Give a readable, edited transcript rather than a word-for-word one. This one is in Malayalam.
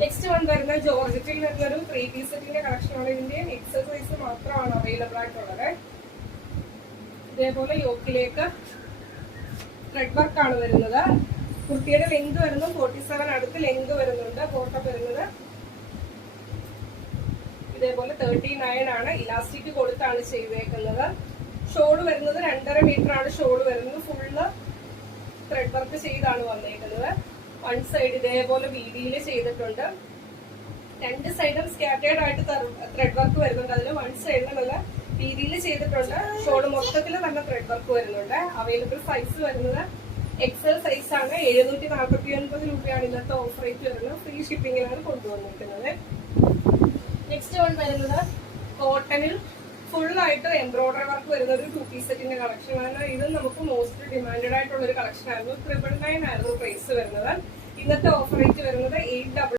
നെക്സ്റ്റ് വൺ വരുന്ന ജോർജറ്റിൽ വരുന്ന ഒരു 3 പീസ് സെറ്റിന്റെ കളക്ഷൻ ആണ്. ഇതിന്റെ എക്സസൈസ് മാത്രമാണ് അവൈലബിൾ ആയിട്ടുള്ളത്. ഇതേപോലെ യോക്കിലേക്ക് ത്രെഡ് വർക്ക് ആണ് വരുന്നത്. കുർത്തിയുടെ ലെങ്ത് വരുന്നത് 47 അടുത്ത് ലെങ്ത് വരുന്നുണ്ട്. ബോട്ടം വരുന്നത് ഇതേപോലെ 39 ആണ്. ഇലാസ്റ്റിക് കൊടുത്താണ് ചെയ്തേക്കുന്നത്. ഷോള് വരുന്നത് 2.5 മീറ്റർ ആണ്. ഷോള് വരുന്നത് ഫുള്ള് ത്രെഡ് വർക്ക് ചെയ്താണ് വന്നേക്കുന്നത്. വൺ സൈഡ് ഇതേപോലെ വീതിയിൽ ചെയ്തിട്ടുണ്ട്. രണ്ട് സൈഡും സ്കാറ്റേർഡ് ആയിട്ട് ത്രെഡ് വർക്ക് വരുന്നുണ്ട്. അതിൽ വൺ സൈഡിൽ നല്ല വീതിയിൽ ചെയ്തിട്ടുണ്ട്. ഷോള് മൊത്തത്തിൽ നല്ല ത്രെഡ് വർക്ക് വരുന്നുണ്ട്. അവൈലബിൾ സൈസ് വരുന്നത് എക്സൽ സൈസ് ആണ്. 749 രൂപയാണ് ഇന്നത്തെ ഓഫർ റേറ്റ് വരുന്നത്. ഫ്രീ ഷിപ്പിംഗിലാണ് കൊണ്ടുവന്നിരിക്കുന്നത്. നെക്സ്റ്റ് വൺ വരുന്നത് കോട്ടണിൽ ഫുൾ ആയിട്ട് എംബ്രോയിഡറി വർക്ക് വരുന്ന ഒരു 2 പീസ് സെറ്റിന്റെ കളക്ഷൻ ആണ്. ഇത് നമുക്ക് മോസ്റ്റ് ഡിമാൻഡഡ് ആയിട്ടുള്ള ഒരു കളക്ഷൻ ആയിരുന്നു. 999 ആയിരുന്നു പ്രൈസ് വരുന്നത്. ഇന്നത്തെ ഓഫർ റേറ്റ് വരുന്നത് 8